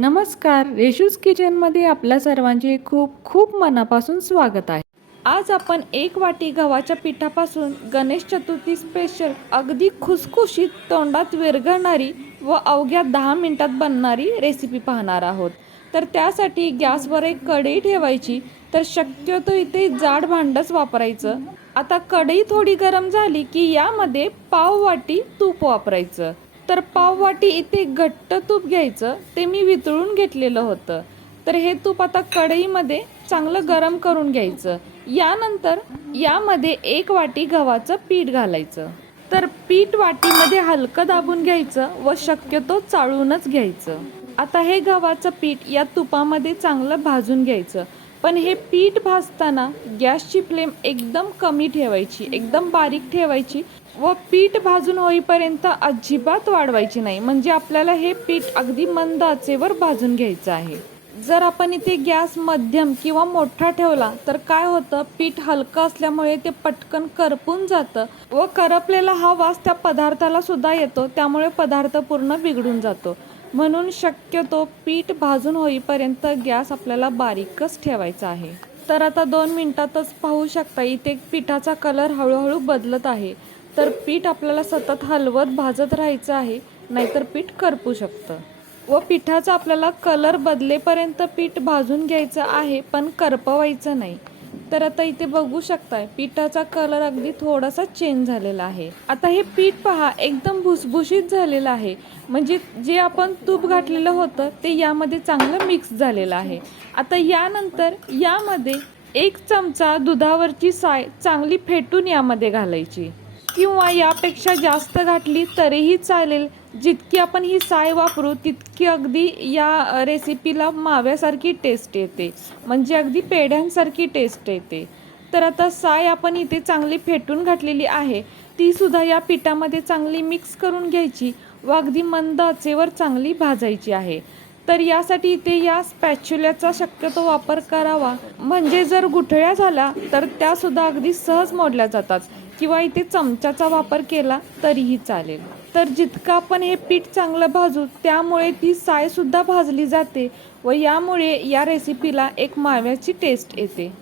नमस्कार रेशूज किचनमध्ये आपल्या सर्वांचे खूप खूप मनापासून स्वागत आहे. आज आपण एक वाटी गव्हाच्या पिठापासून गणेश चतुर्थी स्पेशल अगदी खुसखुशीत तोंडात विरघळणारी व अवघ्या दहा मिनिटात बनणारी रेसिपी पाहणार आहोत. तर त्यासाठी गॅसवर एक कढई ठेवायची तर शक्यतो इथे जाड भांडच वापरायचं. आता कढई थोडी गरम झाली की यामध्ये पाव वाटी तूप वापरायचं. तर पाव वाटी इथे घट्ट तूप घ्यायचं ते मी वितळून घेतलेलं होतं. तर हे तूप आता कढईमध्ये चांगलं गरम करून घ्यायचं. यानंतर यामध्ये एक वाटी गव्हाचं पीठ घालायचं. तर पीठ वाटीमध्ये हलकं दाबून घ्यायचं व शक्यतो चाळूनच घ्यायचं. आता हे गव्हाचं पीठ या तुपामध्ये चांगलं भाजून घ्यायचं. पण हे पीठ भाजताना गॅसची फ्लेम एकदम कमी ठेवायची एकदम बारीक ठेवायची व पीठ भाजून होईपर्यंत अजिबात वाढवायची नाही. म्हणजे आपल्याला हे पीठ अगदी मंद आचेवर भाजून घ्यायचं आहे. जर आपण इथे गॅस मध्यम किंवा मोठा ठेवला तर काय होतं? पीठ हलकं असल्यामुळे ते पटकन करपून जातं व करपलेला हा वास त्या पदार्थाला सुद्धा येतो. त्यामुळे पदार्थ पूर्ण बिघडून जातो. म्हणून शक्यतो पीठ भाजून होईपर्यंत गॅस आपल्याला बारीकच ठेवायचा आहे. तर आता दोन मिनटातच पाहू शकता इथे पिठाचा कलर हळूहळू बदलत आहे. तर पीठ आपल्याला सतत हलवत भाजत राहायचं आहे नाहीतर पीठ करपू शकतं. व पिठाचा आपल्याला कलर बदलेपर्यंत पीठ भाजून घ्यायचं आहे पण करपवायचं नाही. तर आता इथे बघू शकताय पिठाचा कलर अगदी थोडासा चेंज झालेला आहे. आता हे पीठ पहा एकदम भुसभुशीत झालेलं आहे. म्हणजे जे आपण तूप घातलेलं होतं ते यामध्ये चांगलं मिक्स झालेलं आहे. आता यानंतर यामध्ये एक चमचा दुधावरची साय चांगली फेटून यामध्ये घालायची. किंवा यापेक्षा जास्त घातली तरीही चालेल. जितकी आपण ही साय वापरू तितकी अगदी या रेसिपीला माव्यासारखी टेस्ट येते. म्हणजे अगदी पेढ्यांसारखी टेस्ट येते. तर आता साय आपण इथे चांगली फेटून घातलेली आहे. ती सुद्धा या पिठामध्ये चांगली मिक्स करून घ्यायची व अगदी मंद आचेवर चांगली भाजायची आहे. तर यासाठी इथे या स्पॅच्युल्याचा शक्यतो वापर करावा. म्हणजे जर गुठळ्या झाल्या तर त्यासुद्धा अगदी सहज मोडल्या जातात. किंवा इथे चमच्याचा वापर केला तरीही चालेल. तर जितकं आपण हे पीठ चांगलं भाजू त्यामुळे ती सायसुद्धा भाजली जाते व यामुळे या रेसिपीला एक माव्याची टेस्ट येते.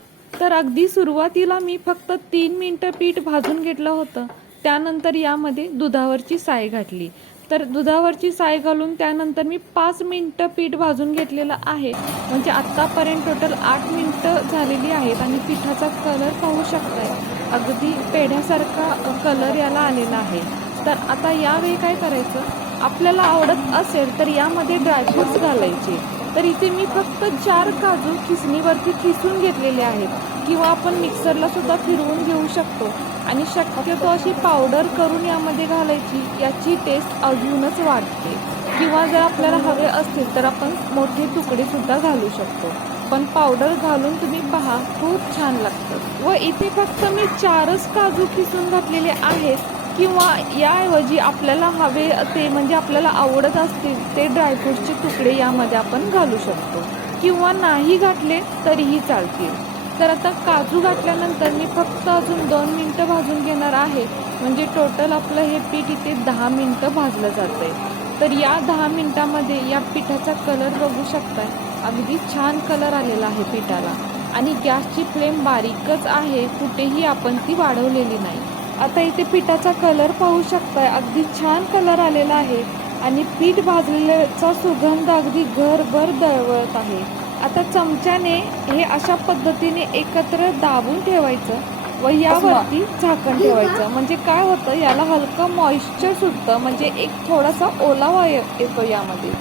तर अगदी सुरुवातीला मी फक्त तीन मिनटं पीठ भाजून घेतलं होतं. त्यानंतर यामध्ये दुधावरची साय घातली. तर दुधावरची साय घालून त्यानंतर मी पाच मिनटं पीठ भाजून घेतलेलं आहे. म्हणजे आत्तापर्यंत टोटल आठ मिनटं झालेली आहेत आणि पिठाचा कलर पाहू शकताय. अगदी पेढ्यासारखा कलर याला आलेला आहे. तर आता यावेळी काय करायचं? आपल्याला आवडत असेल तर यामध्ये ड्रायफ्रुट्स घालायचे. तर इथे मी फक्त चार काजू खिसणीवरती खिसून घेतलेले आहेत. किंवा आपण मिक्सरला सुद्धा फिरवून घेऊ शकतो. आणि शक्यतो अशी पावडर करून यामध्ये घालायची याची टेस्ट अजूनच वाढते. किंवा जर आपल्याला हवे असतील तर आपण मोठे तुकडे सुद्धा घालू शकतो. पण पावडर घालून तुम्ही पहा खूप छान लागतं. व इथे फक्त मी चारच काजू खिसून घातलेले आहेत किंवा याऐवजी आपल्याला हवे ते म्हणजे आपल्याला आवडत असतील ते ड्रायफ्रूटचे तुकडे यामध्ये आपण घालू शकतो. किंवा नाही घातले तरीही चालतील. तर आता काजू घातल्यानंतर मी फक्त अजून दोन मिनटं भाजून घेणार आहे. म्हणजे टोटल आपलं हे पीठ इथे दहा मिनटं भाजलं जातं आहे तर या दहा मिनटामध्ये या पिठाचा कलर बघू शकताय. अगदी छान कलर आलेला आहे पिठाला. आणि गॅसची फ्लेम बारीकच आहे कुठेही आपण ती वाढवलेली नाही. आता इथे पिठाचा कलर पाहू शकताय अगदी छान कलर आलेला आहे. आणि पीठ भाजलेल्याचा सुगंध अगदी घरभर दळवळत आहे. आता चमच्याने हे अशा पद्धतीने एकत्र दाबून ठेवायचं व यावरती झाकण ठेवायचं. म्हणजे काय होतं याला हलकं मॉइश्चर सुटतं म्हणजे एक थोडासा ओलावा येतो यामध्ये.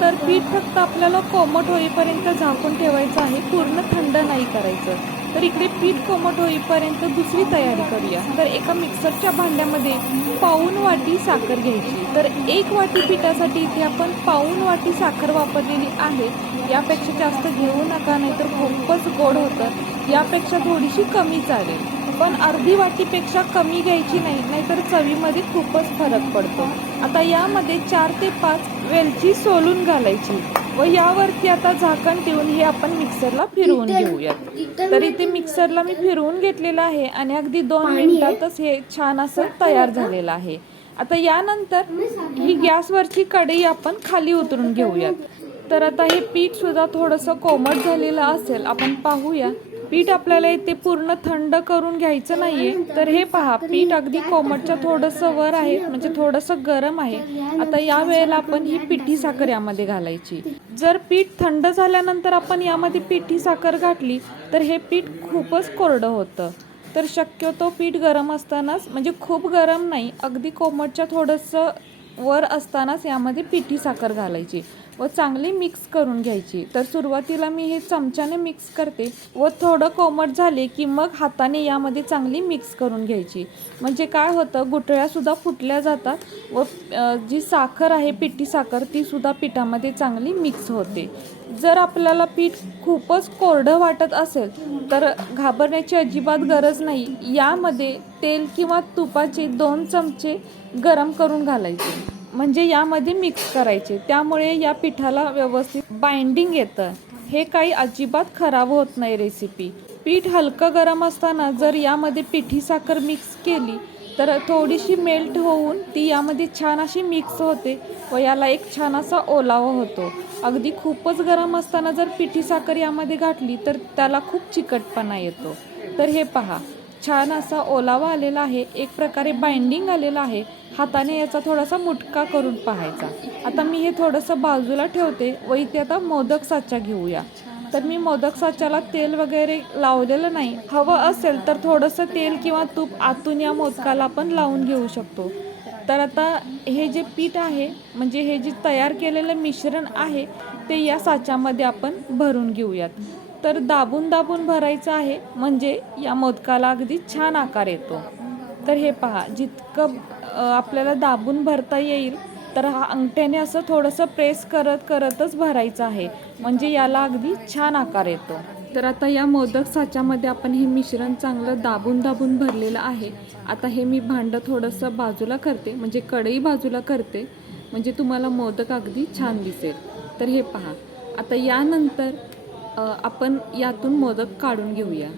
तर पीठ फक्त आपल्याला कोमट होईपर्यंत झाकून ठेवायचं आहे. पूर्ण थंड नाही करायचं. तर इकडे पीठ कोमट होईपर्यंत दुसरी तयारी करूया. तर एका मिक्सरच्या भांड्यामध्ये पाऊन वाटी साखर घ्यायची. तर एक वाटी पिठासाठी इथे आपण पाऊन वाटी साखर वापरलेली आहे. यापेक्षा जास्त घेऊ नका नाहीतर खूपच गोड होतं. यापेक्षा थोडीशी कमी चालेल. पण अर्धी वाटीपेक्षा कमी घ्यायची नाही नाहीतर चवीमध्ये खूपच फरक पडतो. आता यामध्ये चार ते पाच वेलची सोलून घालायची व यावरती आता झाकण ठेवून हे आपण मिक्सरला फिरवून घेऊयात. तर इथे मिक्सरला मी फिरवून घेतलेलं आहे आणि अगदी दोन मिनिटातच हे छान असं तयार झालेलं आहे. आता यानंतर ही गॅसवरची कढई आपण खाली उतरून घेऊयात. तर आता हे पीठ सुद्धा थोडंसं कोमट झालेलं असेल आपण पाहूया. पीठ आपल्याला इथे पूर्ण थंड करून घ्यायचं नाहीये. तर हे पहा पीठ अगदी कोमटच्या थोडंसं वर आहे म्हणजे थोडंसं गरम आहे. आता या वेळेला आपण ही पिठी साखर यामध्ये घालायची. जर पीठ थंड झाल्यानंतर आपण यामध्ये पिठी साखर घातली तर हे पीठ खूपच कोरडं होतं. तर शक्यतो पीठ गरम असतानाच म्हणजे खूप गरम नाही अगदी कोमटच्या थोडंसं वर असतानाच यामध्ये पिठी साखर घालायची. व चांगली मिक्स करून घ्यायची. तर सुरुवातीला मी हे चमच्याने मिक्स करते व थोडं कोमट झाले की मग हाताने यामध्ये चांगली मिक्स करून घ्यायची. म्हणजे काय होतं गुठळ्यासुद्धा फुटल्या जातात व जी साखर आहे पिठी साखर तीसुद्धा पिठामध्ये चांगली मिक्स होते. जर आपल्याला पीठ खूपच कोरडं वाटत असेल तर घाबरण्याची अजिबात गरज नाही. यामध्ये तेल किंवा तुपाचे दोन चमचे गरम करून घालायचे. म्हणजे यामध्ये मिक्स करायचे. त्यामुळे या पिठाला व्यवस्थित बाइंडिंग येतं. हे काही अजिबात खराब होत नाही रेसिपी पीठ हलकं गरम असताना जर यामध्ये पिठी साखर मिक्स केली तर थोडीशी मेल्ट होऊन ती यामध्ये छान अशी मिक्स होते व याला एक छान असा ओलावा होतो. अगदी खूपच गरम असताना जर पिठी साखर यामध्ये घातली तर त्याला खूप चिकटपणा येतो. तर हे पहा. छान असा ओलावा आलेला आहे एक प्रकारे बाइंडिंग आलेलं आहे. हाताने याचा थोडासा मुटका करून पाहायचा. आता मी हे थोडंसं बाजूला ठेवते व इथे आता मोदक साचा घेऊया. तर मी मोदक साच्याला तेल वगैरे लावलेलं नाही. हवं असेल तर थोडंसं तेल किंवा तूप आतून या मोदकाला आपण लावून घेऊ शकतो. तर आता हे जे पीठ आहे म्हणजे हे जे तयार केलेलं मिश्रण आहे ते या साच्यामध्ये आपण भरून घेऊयात. तर दाबून दाबून भरायचं आहे. म्हणजे या मोदकाला अगदी छान आकार येतो. तर हे पहा जितकं आपल्याला दाबून भरता येईल तर हा अंगठ्याने असं थोडंसं प्रेस करत करतच भरायचं आहे. म्हणजे याला अगदी छान आकार येतो. तर आता या मोदक साच्यामध्ये आपण हे मिश्रण चांगलं दाबून दाबून भरलेलं आहे. आता हे मी भांडं थोडंसं बाजूला करते. म्हणजे कढई बाजूला करते. म्हणजे तुम्हाला मोदक अगदी छान दिसेल. तर हे पहा. आता यानंतर आपण यातून मोदक काढून घेऊया.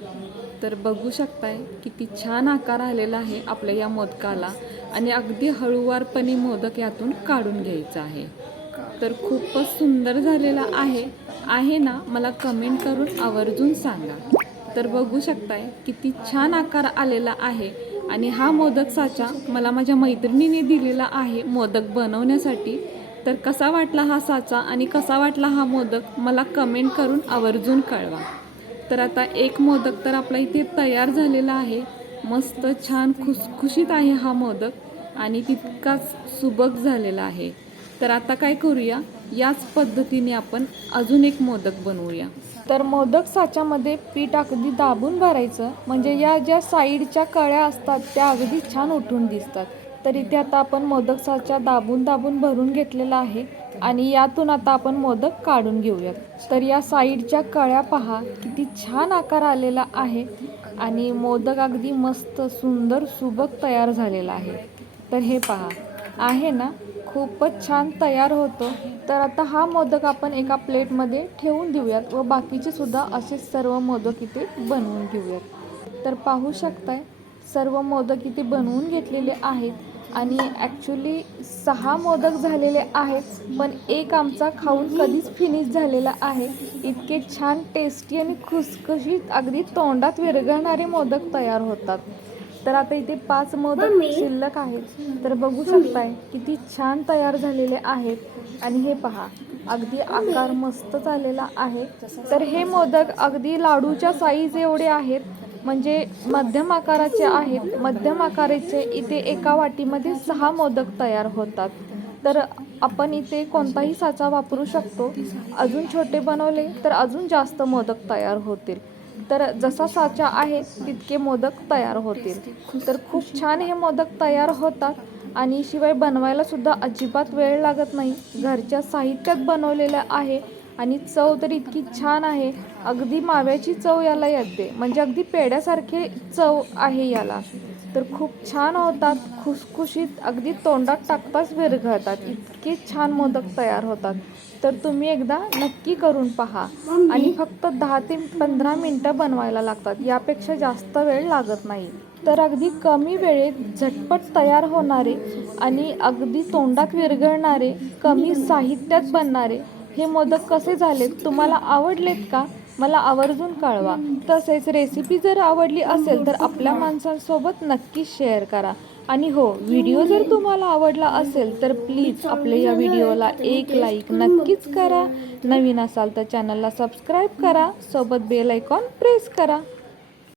तर बघू शकताय किती छान आकार आलेला आहे आपल्या या मोदकाला आणि अगदी हळूवारपणे मोदक यातून काढून घ्यायचा आहे. तर खूपच सुंदर झालेला आहे. आहे ना? मला कमेंट करून आवर्जून सांगा. तर बघू शकताय किती छान आकार आलेला आहे आणि हा मोदक साचा मला माझ्या मैत्रिणीने दिलेला आहे मोदक बनवण्यासाठी. तर कसा वाटला हा साचा आणि कसा वाटला हा मोदक मला कमेंट करून आवर्जून कळवा. तर आता एक मोदक तर आपला इथे तयार झालेला आहे. मस्त छान खुसखुशीत आहे हा मोदक आणि तितकाच सुबक झालेला आहे. तर आता काय करूया? याच पद्धतीने आपण अजून एक मोदक बनवूया. तर मोदक साच्यामध्ये पीठ अगदी दाबून भरायचं. म्हणजे या ज्या साईडच्या कळ्या असतात त्या अगदी छान उठून दिसतात. तर इथे आता आपण मोदक साच्या दाबून दाबून भरून घेतलेला आहे आणि यातून आता आपण मोदक काढून घेऊयात. तर या साईडच्या कळ्या पहा किती छान आकार आलेला आहे आणि मोदक अगदी मस्त सुंदर सुबक तयार झालेला आहे. तर हे पहा आहे ना? खूपच छान तयार होतो. तर आता हा मोदक आपण एका प्लेटमध्ये ठेवून देऊयात व बाकीचे सुद्धा असे सर्व मोदक इथे बनवून घेऊयात. तर पाहू शकताय सर्व मोदक इथे बनवून घेतलेले आहेत. आणि ॲक्च्युली सहा मोदक झालेले आहेत पण एक आमचा खाऊन कधीच फिनिश झालेला आहे. इतके छान टेस्टी आणि खुसखुशीत अगदी तोंडात विरघळणारे मोदक तयार होतात. तर आता इथे पाच मोदक शिल्लक आहेत. तर बघू शकताय किती छान तयार झालेले आहेत. आणि हे पहा अगदी आकार मस्त झालेला आहे. तर हे मोदक अगदी लाडूच्या साईज एवढे आहेत. म्हणजे मध्यम आकाराचे आहेत. मध्यम आकाराचे इथे एका वाटीमध्ये सहा मोदक तयार होतात. तर आपण इथे कोणताही साचा वापरू शकतो. अजून छोटे बनवले तर अजून जास्त मोदक तयार होतील. तर जसा साचा आहे तितके मोदक तयार होतील. तर खूप छान हे मोदक तयार होतात आणि शिवाय बनवायला सुद्धा अजिबात वेळ लागत नाही. घरच्या साहित्यात बनवलेलं आहे. आणि चव तर इतकी छान आहे. अगदी माव्याची चव याला येते. म्हणजे अगदी पेड्यासारखे चव आहे याला. तर खूप छान होतात. खुसखुशीत अगदी तोंडात टाकताच विरघळतात इतके छान मोदक तयार होतात. तर तुम्ही एकदा नक्की करून पहा. आणि फक्त दहा ते पंधरा मिनटं बनवायला लागतात. यापेक्षा जास्त वेळ लागत नाही. तर अगदी कमी वेळेत झटपट तयार होणारे आणि अगदी तोंडात विरघळणारे कमी साहित्यात बनणारे हे मोदक कसे झालेत तुम्हाला आवडलेत का? मला आवर्जून कळवा. तसेच रेसिपी जर आवडली असेल तर आपल्या माणसांसोबत नक्कीच शेअर करा. आणि हो व्हिडिओ जर तुम्हाला आवडला असेल तर प्लीज आपल्या या व्हिडिओला एक लाईक नक्कीच करा. नवीन असाल तर चॅनलला सबस्क्राईब करा. सोबत बेल आयकॉन प्रेस करा.